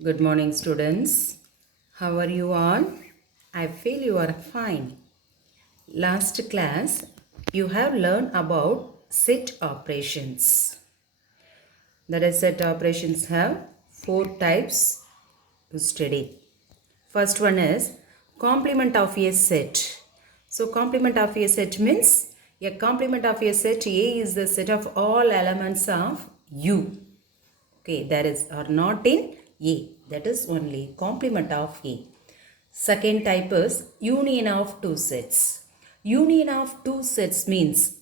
Good morning, students. How are you all? I feel you are fine. Last class, you have learned about set operations. That is, set operations have four types to study. First one is complement of a set. So, complement of a set means a complement of a set A is the set of all elements of U. Okay, that is are not in A. That is only complement of A. Second type is union of two sets. Union of two sets means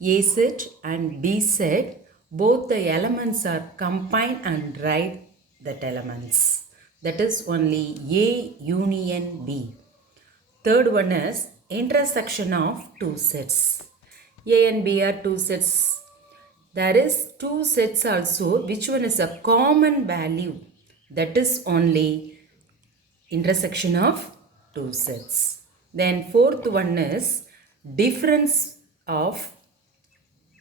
A set and B set, both the elements are combined and write that elements. That is only A union B. Third one is intersection of two sets. A and B are two sets. There is two sets also, which one is a common value. That is only intersection of two sets. Then fourth one is difference of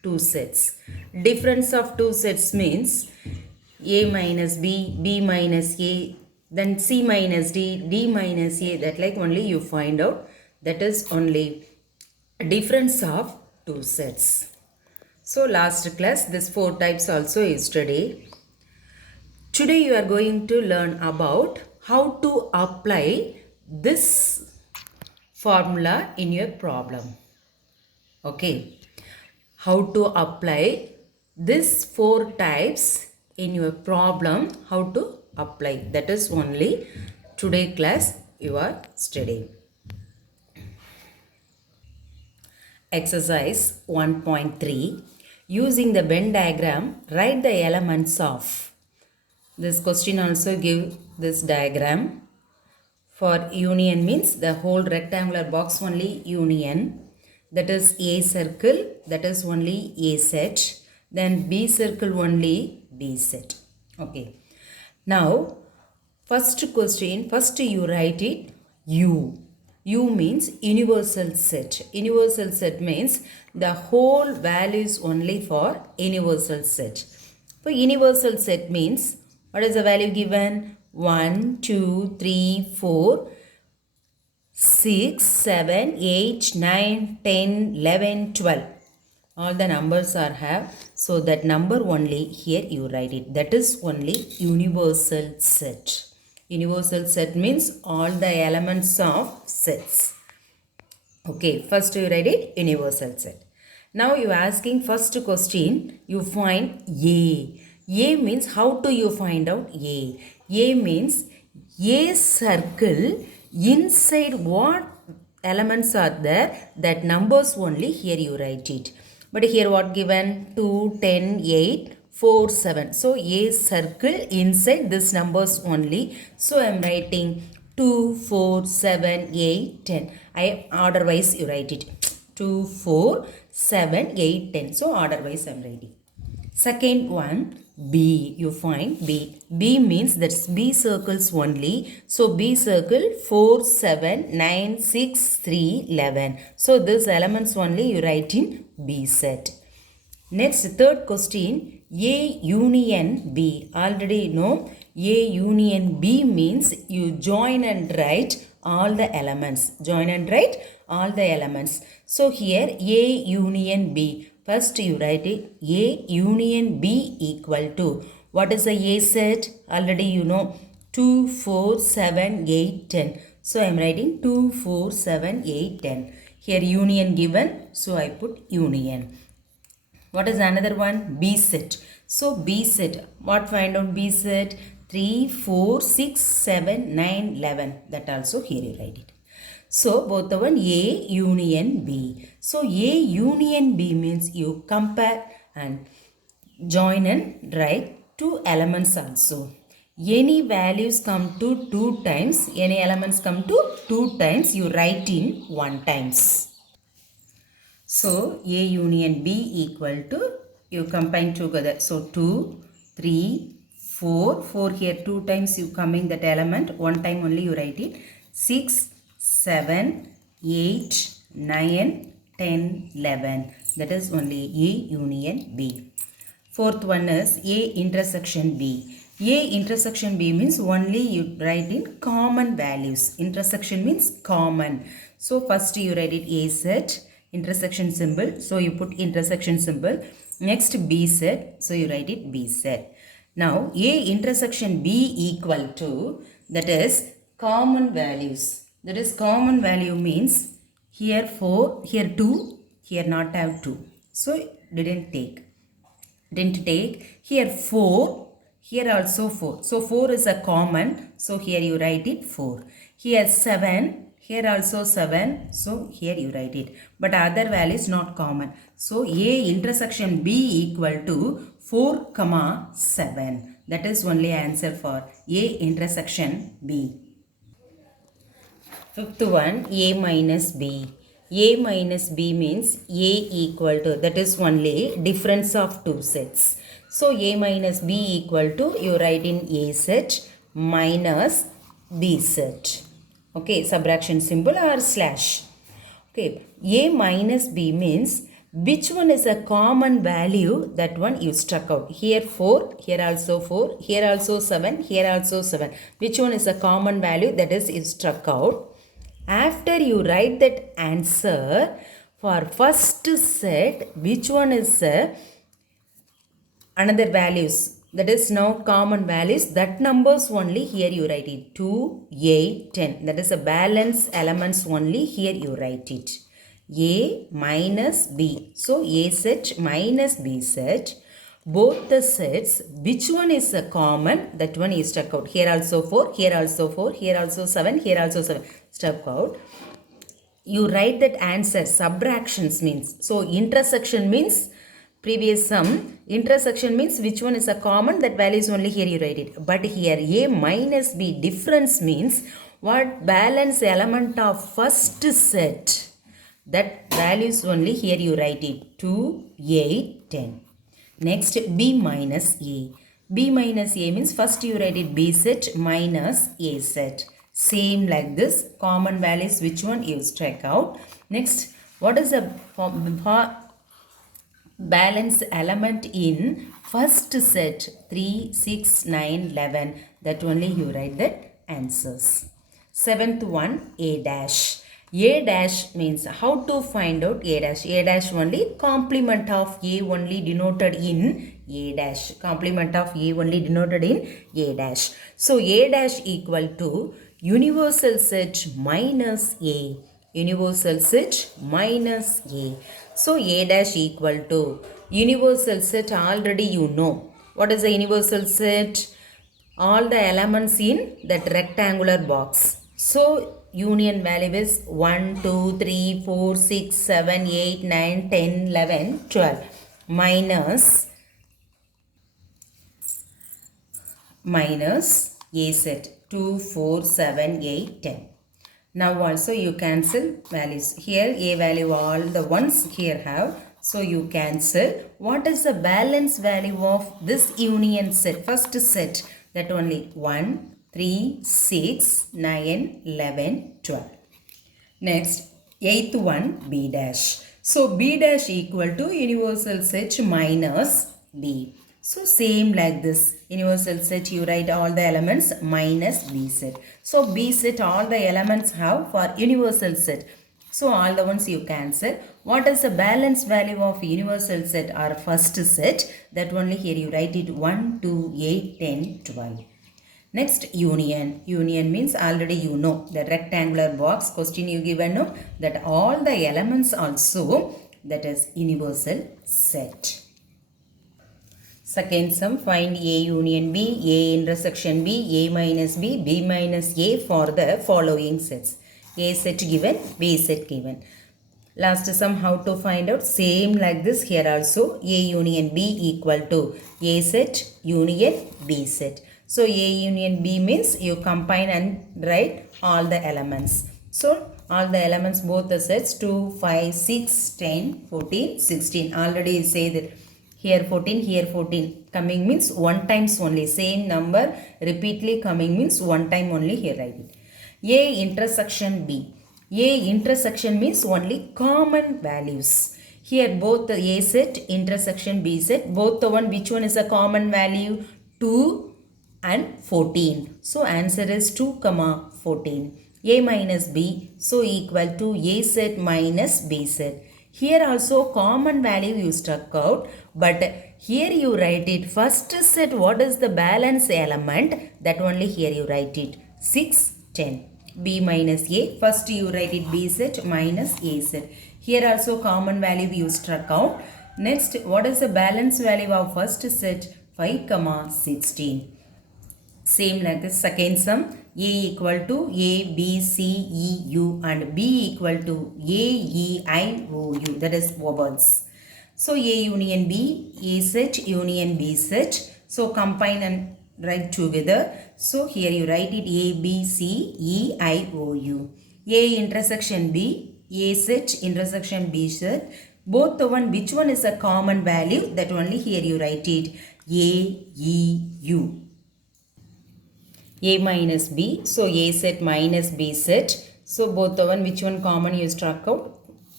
two sets. Difference of two sets means A minus B, B minus A, then C minus D, D minus A. That like only you find out. That is only difference of two sets. So last class this four types also is studied. Today you are going to learn about how to apply this formula in your problem. Okay. How to apply this four types in your problem, how to apply, that is only today class you are studying. Exercise 1.3, using the Venn diagram, write the elements of. This question also give this diagram. For union means the whole rectangular box only union. That is A circle, that is only A set. Then B circle only B set. Okay. Now, first question, first you write it U. U means universal set. Universal set means the whole values only for universal set. For universal set means, what is the value given? 1, 2, 3, 4, 6, 7, 8, 9, 10, 11, 12. All the numbers are have. So that number only here you write it. That is only universal set. Universal set means all the elements of sets. Okay, first you write it universal set. Now you are asking first question, you find A. A means how do you find out A? A means A circle, inside what elements are there, that numbers only here you write it. But here what given? 2, 10, 8, 4, 7. So A circle inside this numbers only. So I am writing 2, 4, 7, 8, 10. I order wise you write it. 2, 4, 7, 8, 10. So order wise I am writing. Second one, B. You find B. B means that's B circles only. So B circle 4, 7, 9, 6, 3, 11. So these elements only you write in B set. Next, third question, A union B. Already know A union B means you join and write all the elements. Join and write all the elements. So here A union B. First you write it A union B equal to. What is the A set? Already you know 2, 4, 7, 8, 10. So I am writing 2, 4, 7, 8, 10. Here union given. So I put union. What is another one? B set. So B set. What find out B set? 3, 4, 6, 7, 9, 11. That also here you write it. So both the one A union B. So A union B means you compare and join and write two elements also. Any values come to 2 times, any elements come to 2 times, you write in 1 times. So A union B equal to, you combine together. So 2, 3, 4, 4 here 2 times you coming that element, 1 time only you write it. 6, 7, 8, 9, 10, 11. That is only A union B. Fourth one is A intersection B. A intersection B means only you write in common values. Intersection means common. So first you write it A set, intersection symbol. So you put intersection symbol. Next B set. So you write it B set. Now A intersection B equal to, that is common values. That is common value means here 4, here 2, here not have 2. So didn't take. Here 4, here also 4. So 4 is a common, so here you write it 4. Here 7, here also 7, so here you write it. But other value is not common. So A intersection B equal to 4, 7. That is only answer for A intersection B. Fifth one, A minus B. A minus B means A equal to, that is only difference of two sets. So A minus B equal to, you write in A set minus B set. Okay, subtraction symbol or slash. Okay, A minus B means which one is a common value, that one you struck out. Here 4, here also 4, here also 7, here also 7. Which one is a common value, that is you struck out. After you write that answer for first set, which one is another values, that is now common values, that numbers only here you write it 2, 8, 10. That is a balance elements only here you write it. A minus B. So A set minus B set. Both the sets, which one is a common, that one is struck out. Here also 4, here also 4, here also 7, here also 7. Struck out. You write that answer. Subtractions means. So intersection means previous sum. Intersection means which one is a common, that value is only here you write it. But here A minus B difference means what balance element of first set. That value is only here you write it. 2, 8, 10. Next B minus A. B minus A means first you write it B set minus A set. Same like this. Common values, which one you strike out. Next, what is the balance element in first set? 3, 6, 9, 11. That only you write that answers. Seventh one, A dash. A dash means how to find out A dash. A dash only complement of A only denoted in A dash. Complement of A only denoted in A dash. So A dash equal to universal set minus A. Universal set minus A. So A dash equal to universal set, already you know. What is the universal set? All the elements in that rectangular box. So union value is 1, 2, 3, 4, 6, 7, 8, 9, 10, 11, 12 minus A set 2, 4, 7, 8, 10. Now also you cancel values. Here A value all the ones here have. So you cancel. What is the balance value of this union set? First set, that only 1, 3, 6, 9, 11, 12. Next, eighth one, B dash. So B dash equal to universal set minus B. So same like this. Universal set, you write all the elements minus B set. So B set, all the elements have for universal set. So all the ones you cancel. What is the balance value of universal set or first set? That only here you write it 1, 2, 8, 10, 12. Next, union. Union means already you know. The rectangular box question you given no, that all the elements also, that is universal set. Second sum, find A union B, A intersection B, A minus B, B minus A for the following sets. A set given, B set given. Last sum, how to find out? Same like this here also. A union B equal to A set union B set. So A union B means you combine and write all the elements. So all the elements, both the sets 2, 5, 6, 10, 14, 16. Already say that here 14, here 14. Coming means one times only. Same number repeatedly coming means one time only here write it. A intersection B. A intersection means only common values. Here both the A set, intersection B set, both the one, which one is a common value? 2, and 14. So answer is 2 comma 14. A minus B, so equal to A set minus B set. Here also common value you struck out, but here you write it first set what is the balance element, that only here you write it 6 10. B minus A, first you write it B set minus A set. Here also common value you struck out. Next, what is the balance value of first set? 5 comma 16. Same like the second sum, A equal to A, B, C, E, U and B equal to A, E, I, O, U, that is vowels. So A union B, A set union B set. So combine and write together. So here you write it A, B, C, E, I, O, U. A intersection B, A set intersection B set. Both the one, which one is a common value, that only here you write it A, E, U. A minus B, so A set minus B set. So both the one, which one common you struck out.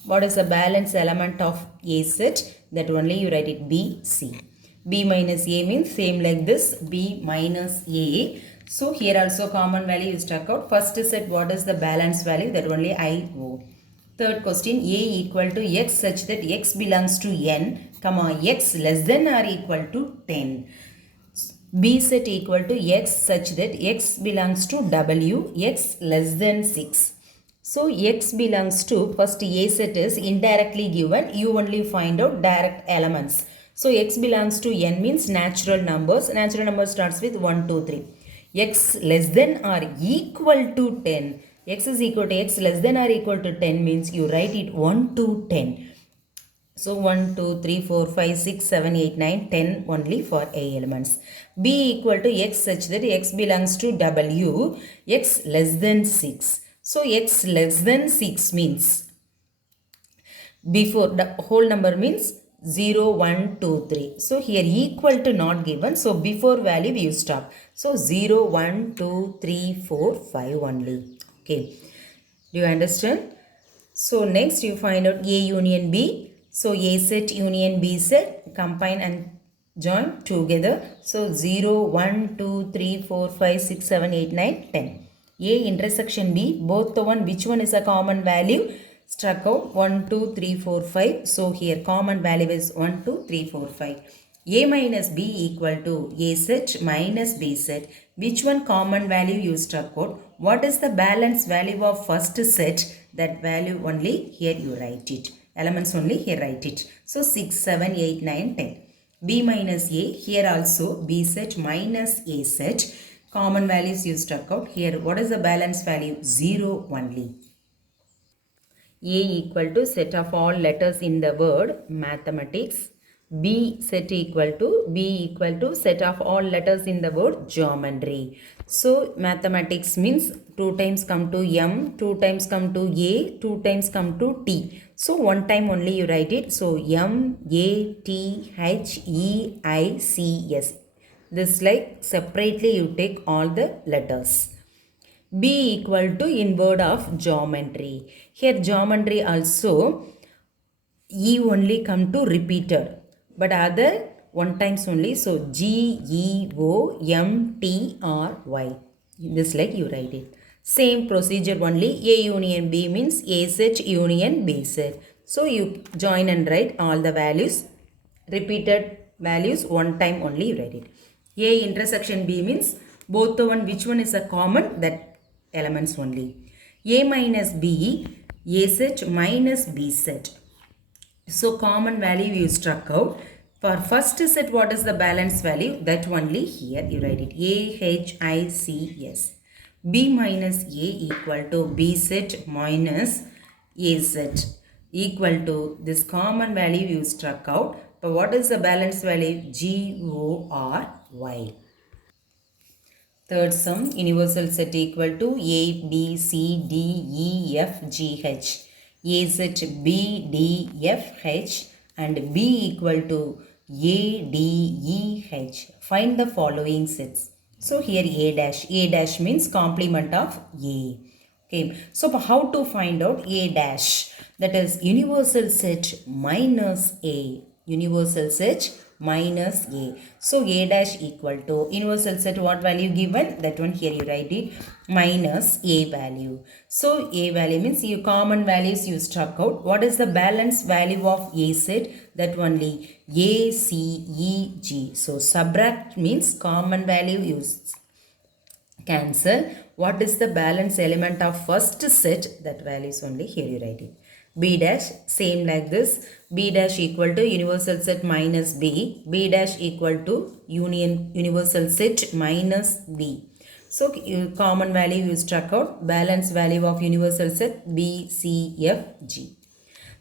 What is the balance element of A set, that only you write it B, C. B minus A means same like this, B minus A. So here also common value you struck out. First set what is the balance value, that only I, O. Third question, A equal to X such that X belongs to N, comma X less than or equal to 10. B set equal to X such that X belongs to W, X less than 6. So X belongs to, first A set is indirectly given, you only find out direct elements. So X belongs to N means natural numbers. Natural number starts with 1, 2, 3. X less than or equal to 10. X is equal to X less than or equal to 10 means you write it 1 to 10. So 1, 2, 3, 4, 5, 6, 7, 8, 9, 10 only for A elements. B equal to X such that X belongs to W, X less than 6. So X less than 6 means, before the whole number means 0, 1, 2, 3. So here equal to not given. So before value you stop. So 0, 1, 2, 3, 4, 5 only. Okay. Do you understand? So next you find out A union B. So A set union B set, combine and join together. So 0, 1, 2, 3, 4, 5, 6, 7, 8, 9, 10. A intersection B, both the one, which one is a common value? Struck out 1, 2, 3, 4, 5. So here common value is 1, 2, 3, 4, 5. A minus B equal to A set minus B set. Which one common value you struck out? What is the balance value of first set? That value only here you write it. Elements only here write it. So 6, 7, 8, 9, 10. B minus A, here also B set minus A set. Common values you struck out. Here what is the balance value? 0 only. A equal to set of all letters in the word mathematics. B set equal to set of all letters in the word geometry. So mathematics means 2 times come to M, 2 times come to A, 2 times come to T. So one time only you write it. So M, A, T, H, E, I, C, S. This like separately you take all the letters. B equal to in word of geometry. Here geometry also E only come to repeated, but other one times only. So G, E, O, M, T, R, Y. This like you write it. Same procedure only. A union B means A set union B set. So you join and write all the values. Repeated values one time only you write it. A intersection B means both the one, which one is a common, that elements only. A minus B, A set minus B set. So common value you struck out. For first set what is the balance value, that only here you write it. A, H, I, C, S. B minus A equal to B set minus A set equal to this common value you struck out. But what is the balance value? G, O, R, Y. Third sum, universal set equal to A, B, C, D, E, F, G, H. A set B, D, F, H and B equal to A, D, E, H. Find the following sets. So here A dash means complement of A. Okay, so how to find out A dash? That is universal set minus A. Universal set minus A. So A dash equal to universal set what value given? That one here you write it minus A value. So A value means you common values you struck out. What is the balance value of A set? That only A, C, E, G. So subtract means common value you cancel. What is the balance element of first set? That value is only here you write it. B dash same like this. B dash equal to universal set minus B. B dash equal to universal set minus B. So common value you struck out. Balance value of universal set B, C, F, G.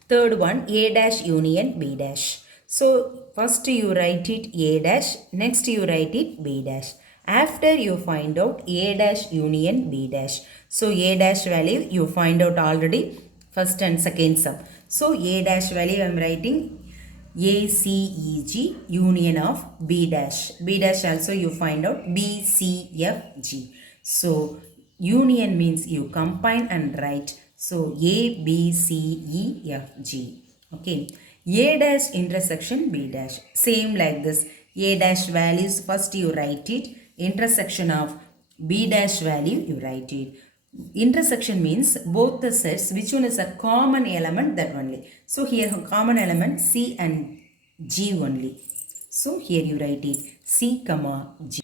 Third one A dash union B dash. So first you write it A dash. Next you write it B dash. After you find out A dash union B dash. So A dash value you find out already first and second sum. So A dash value I am writing A, C, E, G union of B dash. B dash also you find out B, C, F, G. So union means you combine and write. So A, B, C, E, F, G. Okay. A dash intersection B dash. Same like this. A dash values first you write it. Intersection of B dash value you write it. Intersection means both the sets which one is a common element that only. So here common element C and G only. So here you write it C comma G.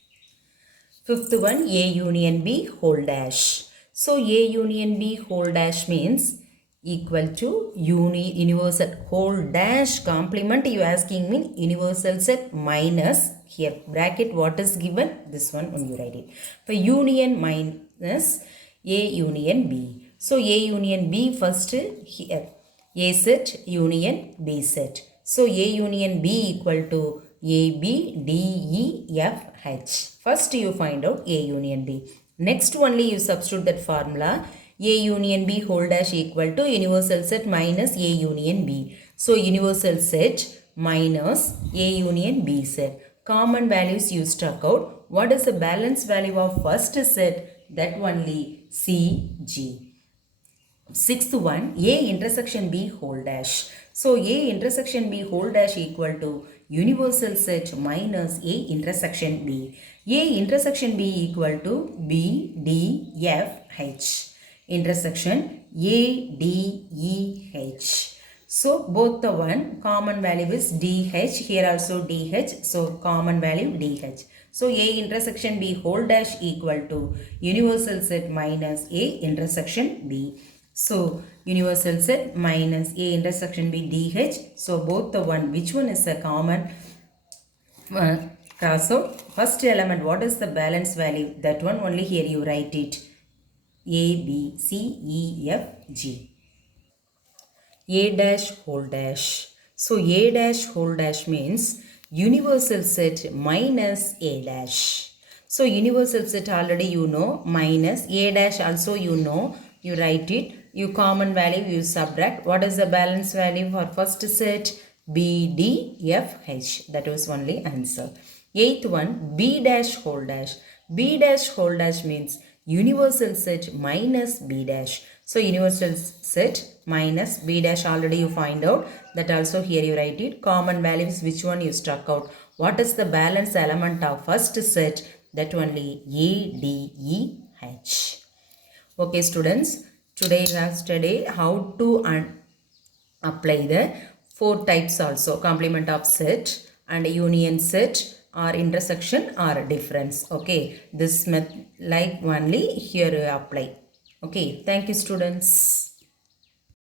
Fifth one A union B whole dash. So A union B whole dash means equal to universal whole dash complement you asking me universal set minus here bracket what is given this one when you write it for union minus A union B. So A union B first here A set union B set. So A union B equal to A B D E F H. First you find out A union B. Next only you substitute that formula. A union B whole dash equal to universal set minus A union B. So universal set minus A union B set. Common values you struck out. What is the balance value of first set? That only C, G. Sixth one A intersection B whole dash. So A intersection B whole dash equal to universal set minus A intersection B. A intersection B equal to B, D, F, H. Intersection A, D, E, H. So both the one common value is DH. Here also DH. So common value DH. So A intersection B whole dash equal to universal set minus A intersection B. So universal set minus A intersection B DH. So both the one which one is a common cross out. First element what is the balance value? That one only here you write it. A, B, C, E, F, G. A dash whole dash. So A dash whole dash means universal set minus A dash. So universal set already you know minus A dash also you know. You write it. You common value you subtract. What is the balance value for first set? B, D, F, H. That was only answer. Eighth one B dash whole dash. B dash whole dash means universal set minus B dash. So universal set minus B dash already you find out. That also here you write it. Common values which one you struck out. What is the balance element of first set? That only A, D, E, H. Okay students, today we have studied how to apply the four types also. Complement of set and union set or intersection or difference. Okay, this method like only here apply. Okay, thank you students.